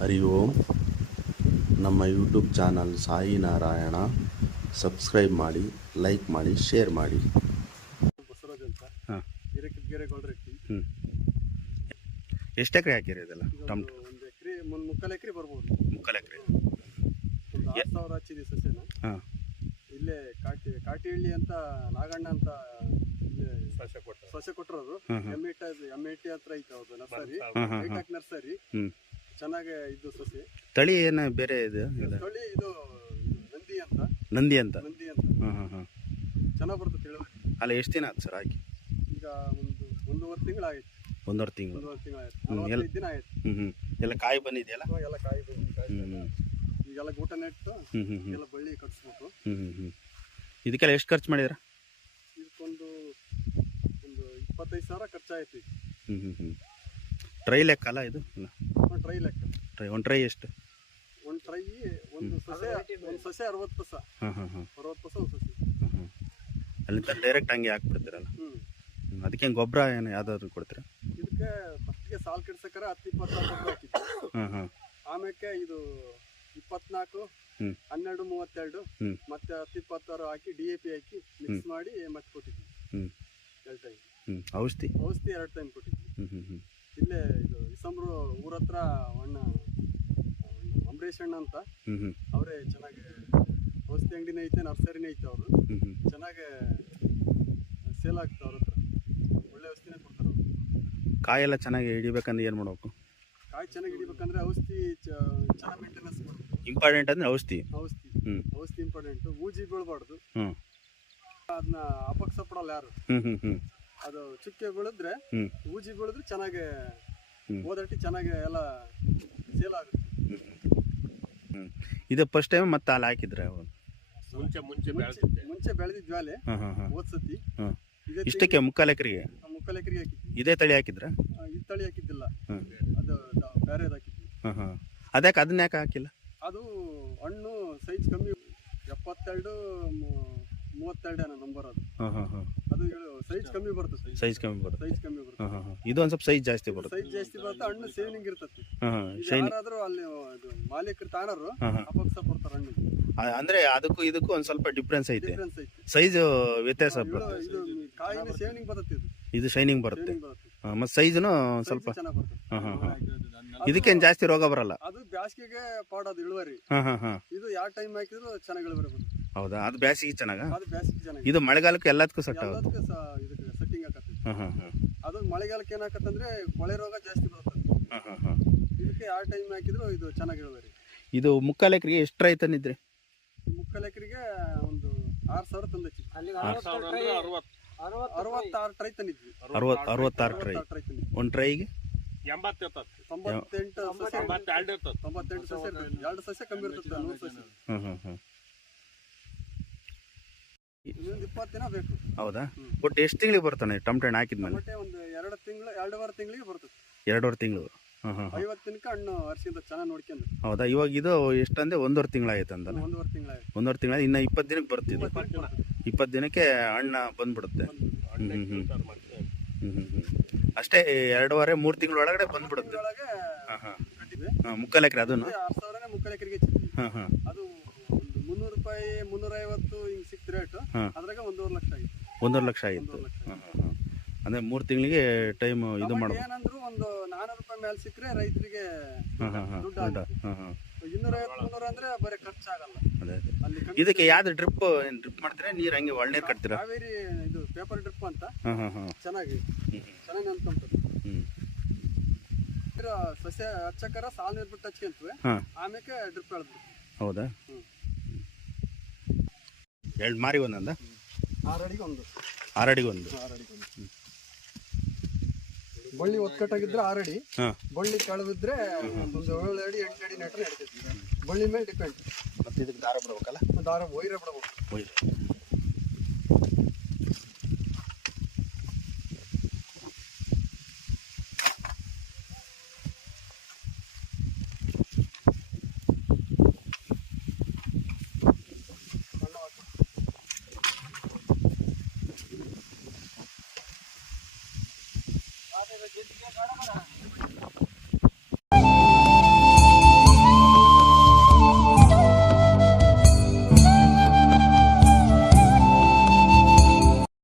ಹರಿ ಓಂ. ನಮ್ಮ YouTube channel Sai Narayana. Subscribe ಮಾಡಿ like ಮಾಡಿ ಶೇರ್ ಮಾಡಿ. ಬಸವರಾಜ್ ಅಂತ. ಹಾಂ. ಹ್ಞೂ ಎಷ್ಟು ಎಕರೆ ಹಾಕಿರಿ ಇದೆಲ್ಲ ಟೊಮ್ಟೊ? ಒಂದು ಎಕರೆ ಒಂದು ಮುಕ್ಕಾಲು ಎಕರೆ ಬರ್ಬೋದು. ಮುಕ್ಕಾಲು ಎಕರೆ. ಒಂದು ಆರು ಸಾವಿರ ಹಚ್ಚಿದೆ ಸಸ್ಯನ. ಹಾಂ. ಇಲ್ಲೇ ಕಾಟಿ ಕಾಟಿಹಳ್ಳಿ ಅಂತ ನಾಗಣ್ಣ ಅಂತ ಇಲ್ಲೇ ಸಸ್ಯ ಕೊಟ್ಟ ಸಸ್ಯ ಕೊಟ್ಟರು. M A M A T ಹತ್ರ ಐತೆ ಅವ್ರದ್ದು ನರ್ಸರಿ. ನರ್ಸರಿ. ಚೆನ್ನಾಗಿ ಇದು ಸಸಿ. ತಳಿ ಏನು ಬೇರೆ ಇದು ಇದೆ ತಳಿ ಇದು ನಂದಿ ಅಂತ. ನಂದಿ ಅಂತ? ನಂದಿ ಅಂತ. ಹಾಂ ಹಾಂ ಹಾಂ ಚೆನ್ನಾಗಿ ಬರ್ತದೆ ಇಳುವರಿ ಅಲ್ಲ ಎಷ್ಟು ದಿನ ಆಯ್ತು ಸರ್ ಹಾಕಿ? ಈಗ ಒಂದು ಒಂದೂವರೆ ತಿಂಗಳಾಯ್ತು. ಒಂದೂವರೆ ತಿಂಗಳು. ಒಂದೂವರೆ ತಿಂಗಳಾಯ್ತು. ನಲವತ್ತೈದು ದಿನ ಆಯ್ತು. ಹ್ಞೂ ಹ್ಞೂ ಎಲ್ಲ ಕಾಯಿ ಬಂದಿದೆಯಲ್ಲ? ಎಲ್ಲ ಕಾಯಿ ಬಂದು ಕಾಯಿ ಹ್ಞೂ ಬಂದು. ಹ್ಞೂ ಈಗೆಲ್ಲ ಗೂಟ ನೆಟ್ಟು ಹ್ಞೂ ಹ್ಞೂ ಹ್ಞೂ ಎಲ್ಲ ಬಳ್ಳಿ ಕಟ್ಸ್ಬೇಕು ಹ್ಞೂ ಹ್ಞೂ ಹ್ಞೂ ಇದಕ್ಕೆಲ್ಲ ಎಷ್ಟು ಖರ್ಚು ಮಾಡಿದ್ರ? ಇದಕ್ಕೊಂದು ಒಂದು ಇಪ್ಪತ್ತೈದು ಸಾವಿರ ಖರ್ಚಾಯ್ತು ಈಗ. ಹ್ಞೂ ಹ್ಞೂ ಹ್ಞೂ ಟ್ರೈ ಲೆಕ್ಕ ಅಲ್ಲ ಇದು? ಇಲ್ಲ. ಟ್ರೈ ಲೆಕ್ಕ. ಟ್ರೈ ಒಂದು ಟ್ರೈ ಎಷ್ಟು? ಒಂದು ಟ್ರೈ ಒಂದು ಸೊಸೆ ಒಂದು ಸಸೆ ಅರವತ್ತು ಪಸ ಹಾಂ ಹಾಂ ಹಾಂ ಅರವತ್ತು ಪಸ ಒಂದು ಸೊಸೆ ಹಾಂ ಹಾಂ ಅಲ್ಲಿಂದ ಡೈರೆಕ್ಟ್ ಹಂಗೆ ಹಾಕ್ಬಿಡ್ತೀರಲ್ಲ? ಹ್ಞೂ ಅದಕ್ಕೆ ಗೊಬ್ಬರ ಏನು ಯಾವ್ದಾದ್ರು ಕೊಡ್ತೀರಾ? ಇದಕ್ಕೆ ಫಸ್ಟ್ಗೆ ಸಾಲು ಕಿಡ್ಸಕ್ಕಾರ ಹತ್ತು ಇಪ್ಪತ್ತು ಗೊಬ್ಬರ ಹಾಕಿದ್ವಿ. ಹಾಂ ಹಾಂ ಆಮೇಲೆ ಇದು ಇಪ್ಪತ್ನಾಲ್ಕು ಹ್ಞೂ ಹನ್ನೆರಡು ಮೂವತ್ತೆರಡು ಮತ್ತೆ ಹತ್ತು ಇಪ್ಪತ್ತಾರು ಹಾಕಿ ಡಿ ಎ ಪಿ ಹಾಕಿ ಮಿಕ್ಸ್ ಮಾಡಿ ಮತ್ತೆ ಕೊಟ್ಟಿದ್ವಿ. ಹ್ಞೂ ಎರಡು ಟೈಮ್ ಹ್ಞೂ ಔಷಧಿ? ಔಷಧಿ ಎರಡು ಟೈಮ್ ಕೊಟ್ಟಿದ್ವಿ. ಇಲ್ಲೇ ಊರ ಹತ್ರ ಅಣ್ಣ ಅಂಬರೀಷ್ ಅಣ್ಣ ಅಂತ ಅವರೇ ಚೆನ್ನಾಗಿ ಔಷಧಿ ಅಂಗಡಿನೇ ಐತೆ ನರ್ಸರಿನೇ ಐತೆ ಅವರು. ಚೆನ್ನಾಗಿ ಸೇಲ್ ಆಗ್ತದೆ ಅವ್ರ ಹತ್ರ. ಒಳ್ಳೆ ಔಷಧಿನೇ ಕೊಡ್ತಾರೆ ಅವರು. ಕಾಯೆಲ್ಲ ಚೆನ್ನಾಗಿ ಹಿಡಿಬೇಕಂದ್ರೆ ಏನು ಮಾಡಬೇಕು? ಕಾಯಿ ಚೆನ್ನಾಗಿ ಹಿಡಿಬೇಕಂದ್ರೆ ಔಷಧಿ ಚೆನ್ನಾಗಿ ಮೇಂಟೆನೆನ್ಸ್ ಮಾಡಬೇಕು. ಇಂಪಾರ್ಟೆಂಟ್ ಅಂದರೆ ಔಷಧಿ. ಔಷಧಿ. ಔಷಧಿ ಇಂಪಾರ್ಟೆಂಟು ಊಜಿ ಬೀಳಬಾರ್ದು. ಅದನ್ನ ಅಪಕ್ಷ ಪಡಲ್ಲ ಯಾರು. ಅದು ಚುಕ್ಕೆ ಬೀಳಿದ್ರೆ ಊಜಿ ಬೀಳಿದ್ರೆ ಚೆನ್ನಾಗಿ ಹ್ಮ್. ಓದಟ್ಟಿ ಚೆನ್ನಾಗಿ ಎಲ್ಲ ಸೇಲ್ ಆಗುತ್ತೆ. ಹ್ಞೂ ಇದು ಫಸ್ಟ್ ಟೈಮ್ ಮತ್ತೆ ಅಲ್ಲಿ ಹಾಕಿದ್ರೆ ಮುಂಚೆ ಮುಂಚೆ ಮುಂಚೆ ಬೆಳೆದಿದ್ವಿ ಅಲ್ಲಿ ಹಾಂ ಹಾಂ ಹಾಂ. ಹೋದ್ ಸತಿ. ಹಾಂ. ಇದೇ ಇಷ್ಟಕ್ಕೆ ಮುಕ್ಕಾಲು ಎಕರೆಗೆ? ಮುಕ್ಕಲ್ ಎಕರೆಗೆ ಹಾಕಿದ್ವಿ. ಇದೇ ತಳಿ ಹಾಕಿದ್ರ? ಈ ತಳಿ ಹಾಕಿದ್ದಿಲ್ಲ. ಅದು ಬೇರೆ ಬೇರೆದು ಹಾಕಿದ್ವಿ. ಹಾಂ ಹಾಂ. ಅದಕ್ಕೆ ಅದನ್ನ ಯಾಕೆ ಹಾಕಿಲ್ಲ? ಅದು ಹಣ್ಣು ಸೈಜ್ ಕಮ್ಮಿ. ಎಪ್ಪತ್ತೆರಡು ಮೂ- ಮೂವತ್ತೆರಡು ಏನೋ ನಂಬರ್ ಅದು. ಹಾಂ ಹಾಂ ಹಾಂ. ಅದು ಸೈಜ್ ಕಮ್ಮಿ ಬರ್ತದೆ ಸೈಜ್ ಕಮ್ಮಿ ಬರುತ್ತೆ. ಸೈಜ್ ಕಮ್ಮಿ ಬರುತ್ತೆ. ಹಾಂ ಹಾಂ ಹಾಂ. ಇದು ಒಂದು ಸ್ವಲ್ಪ ಸೈಜ್ ಜಾಸ್ತಿ ಬರುತ್ತೆ. ಸೈಜ್ ಜಾಸ್ತಿ ಬರುತ್ತೆ ಹಣ್ಣು ಸೇವಿಂಗ್ ಇರ್ತತಿ ಹಾಂ ಹಾಂ ಶೈನಿ ಯಾರಾದ್ರೂ ಅಲ್ಲಿ ಇದು ಮಾಲೀಕರು ತಾಣರು ಹಾಂ ಹಾಂ. ಅಪಕ್ಷ ಬರ್ತಾರೆ ಹಣ್ಣಿಗೆ. ಅಂದರೆ ಅದಕ್ಕೂ ಇದಕ್ಕೂ ಒಂದು ಸ್ವಲ್ಪ ಡಿಫ್ರೆನ್ಸ್ ಐತೆ. ಡಿಫ್ರೆನ್ಸ್ ಐತಿ. ಸೈಜ್ ವ್ಯತ್ಯಾಸ ಇದು ಬರುತ್ತೆ. ಇದು ಕಾಯಿನ ಸೇವಿಂಗ್ ಬರುತ್ತೆ ಇದು. ಇದು ಶೈನಿಂಗ್ ಬರುತ್ತೆ. ಮತ್ತೆ ಬರುತ್ತೆ. ಮತ್ತು ಸೈಜ್ನು ಸ್ವಲ್ಪ ಚೆನ್ನಾಗಿ ಬರ್ತದೆ ಹಾಂ ಹಾಂ ಹಾಂ. ಇದಕ್ಕೇನು ಜಾಸ್ತಿ ರೋಗ ಬರಲ್ಲ. ಅದು ಬ್ಯಾಸಿಗೆಗೆ ಪಾಡೋದು ಇಳುವರಿ. ಹಾಂ ಹಾಂ ಹಾಂ. ಇದು ಯಾವ ಟೈಮ್ ಹಾಕಿದ್ರು ಚೆನ್ನಾಗಿ ಇಳುವರಿ ಬರುತ್ತೆ. ಹೌದಾ? ಅದು ಬ್ಯಾಸಿಗೆ ಚೆನ್ನಾಗ? ಅದು ಬ್ಯಾಸಿಗೆ ಚೆನ್ನಾಗಿ ಇದು ಮಳೆಗಾಲಕ್ಕೆ ಎಲ್ಲದಕ್ಕೂ ಸೆಟ್ ಆಗುತ್ತೆ ಎಲ್ಲದಕ್ಕೆ ಸೆಟ್ಟಿಂಗ್ ಆಗತ್ತೆ. ಹಾಂ ಹಾಂ ಹಾಂ. ಅದು ಮಳೆಗಾಲಕ್ಕೆ ಏನಾಕತ್ತಂದ್ರೆ ಕೊಳೆ ರೋಗ ಜಾಸ್ತಿ ಬರುತ್ತೆ. ಹಾಂ ಹಾಂ ಹಾಂ. ಇದಕ್ಕೆ ಯಾವ ಟೈಮ್ ಹಾಕಿದ್ರು ಇದು ಚೆನ್ನಾಗಿ ಇಳುವರಿ ಇದು ಮುಕ್ಕಾಲು ಎಕರೆಗೆ ಎಷ್ಟು ರೈತನಿದ್ರಿ ತಂದಿದ್ರಿ? ಎಕರೆಗೆ ಒಂದು ಆರು ಸಾವಿರ ತಂದೈತಿ. ಆರು ಸಾವಿರ ಅಂದ್ರೆ ಅರವತ್ತು. ಅರವತ್ತಾರು ಟ್ರೈ ತಂದಿದ್ವಿ. ಅರವತ್ತು ಅರವತ್ತಾರು ಟ್ರೈ ಒಂದು ಟ್ರೈಗೆ ಎಂಬತ್ತು ಇರ್ತದೆ ತೊಂಬತ್ತೆಂಟು ಸಸ್ಯ ಎಂಬತ್ತೆರಡು ಇರ್ತದೆ ತೊಂಬತ್ತೆಂಟು ಸಸ್ಯ ಎರಡು ಸಸ್ಯ ಕಮ್ಮಿ ಇರ್ತದೆ ನೂರು ಸಸ್ಯ ಹಾಂ ಹಾಂ ಹಾಂ ಇನ್ನೊಂದು ಇಪ್ಪತ್ತು ದಿನ ಬೇಕು. ಹೌದಾ. ಒಟ್ಟು ಎಷ್ಟು ತಿಂಗಳಿಗೆ ಬರ್ತಾನೆ ಟಮಟೆ ಹಣ್ಣು ಹಾಕಿದ್ಮೇಲೆ? ಟೊಮಟೆ ಒಂದು ಎರಡು ತಿಂಗಳು ಎರಡೂವರೆ ತಿಂಗಳಿಗೆ ಬರ್ತದೆ ಎರಡೂವರೆ ತಿಂಗಳು. ಹಾಂ ಹಾಂ ಐವತ್ತು ದಿನಕ್ಕೆ ಹಣ್ಣು ಚೆನ್ನಾಗಿ ನೋಡ್ಕೊಂಡು. ಹೌದಾ? ಇವಾಗ ಇದು ಎಷ್ಟಂದ್ರೆ ಒಂದೂವರೆ ತಿಂಗಳಾಯ್ತು ಅಂತ ಒಂದೂವರೆ ತಿಂಗಳಾಯ್ತು ಒಂದೂವರೆ ತಿಂಗಳ ಇನ್ನು ಇಪ್ಪತ್ತು ದಿನಕ್ಕೆ ಬರ್ತಿದ್ದು ಇಪ್ಪತ್ತು ದಿನಕ್ಕೆ ಬರ್ತದೆ. ಇಪ್ಪತ್ತು ದಿನಕ್ಕೆ ಹಣ್ಣು ಬಂದ್ಬಿಡುತ್ತೆ. ಮತ್ತೆ. ಹ್ಞೂ ಹ್ಞೂ ಹ್ಞೂ ಅಷ್ಟೇ ಎರಡೂವರೆ ಮೂರು ತಿಂಗಳ ಒಳಗಡೆ ಬಂದ್ಬಿಡುತ್ತೆ. ಒಳಗೆ ಹಾಂ ಹಾಂ. ಕಟ್ಟಿದ್ವಿ. ಹಾಂ ಮುಕ್ಕಾಲು ಎಕರೆ ಅದನ್ನು ಆರು ಸಾವಿರನೇ ಮುಕ್ಕಲ್ ಎಕರೆಗೆ ಹೆಚ್ಚಿದ್ವಿ. ಹಾಂ ಹಾಂ. ಅದು ಒಂದು ಮುನ್ನೂರು ರೂಪಾಯಿ ಮುನ್ನೂರೈವತ್ತು ಹಿಂಗೆ ರೇಟು ಅದ್ರಾಗ ಒಂದೂವರೆ ಲಕ್ಷ ಆಗಿತ್ತು ಒಂದೂವರೆ ಲಕ್ಷ ಆಗಿತ್ತು ಹಾಂ ಮೂರು ತಿಂಗಳಿಗೆ ಟೈಮ್ ಇದು ಮಾಡ್ಬೇಕು ಏನಂದ್ರು ಒಂದು ನಾನೂರು ರೂಪಾಯಿ ಮೇಲೆ ಸಿಕ್ಕರೆ ರೈತರಿಗೆ ದುಡ್ಡು ಇನ್ನೂರೈವತ್ತು ಮುನ್ನೂರು ಅಂದ್ರೆ ಬರೀ ಖರ್ಚಾಗಲ್ಲ. ಅದೇ ಇದಕ್ಕೆ ಯಾವ್ದು ಡ್ರಿಪ್ ಡ್ರಿಪ್ ಮಾಡ್ತೀರಾ? ನೀರು ಹಂಗೆ ಒಳ್ಳೆ ಕಟ್ತೀರಾ? ಕಾವೇರಿ ಇದು ಪೇಪರ್ ಡ್ರಿಪ್ ಅಂತ. ಚೆನ್ನಾಗಿ. ಚೆನ್ನಾಗಿ ಅನ್ಕೊಂತದೆ ಹ್ಞೂ ಇದ್ರ ಸಸ್ಯ ಹಚ್ಚಕರ ಸಾಲ್ ನೀರು ಬಿಟ್ಟು ಹಚ್ಕೊಂತೀವಿ. ಆಮೇಲೆ ಡ್ರಿಪ್ ಹೇಳ್ಬಿಟ್ಟು ಹೌದಾ? ಎರಡು ಮಾರಿ ಒಂದಂದ? ಆರಡಿಗೆ ಒಂದು ಒಂದು ಒಂದು ಬಳ್ಳಿ ಒತ್ಕಟ್ಟಾಗಿದ್ರೆ ಆರಡಿ ಬಳ್ಳಿ ಕಳೆದಿದ್ರೆ ಒಂದು ಏಳು ಅಡಿ ಎಂಟು ಅಡಿ ನೆಟ್ರೆ ನಡೀತೈತಿ. ಬಳ್ಳಿ ಮೇಲೆ ಡಿಪೆಂಡ್ ಮತ್ತೆ ಇದಕ್ಕೆ ದಾರ ಬಿಡ್ಬೇಕಲ್ಲ? ದಾರ ಒಯ್ರೆ ಬಿಡ್ಬೇಕು. ಒಯ್ದು